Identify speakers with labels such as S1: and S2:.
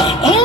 S1: and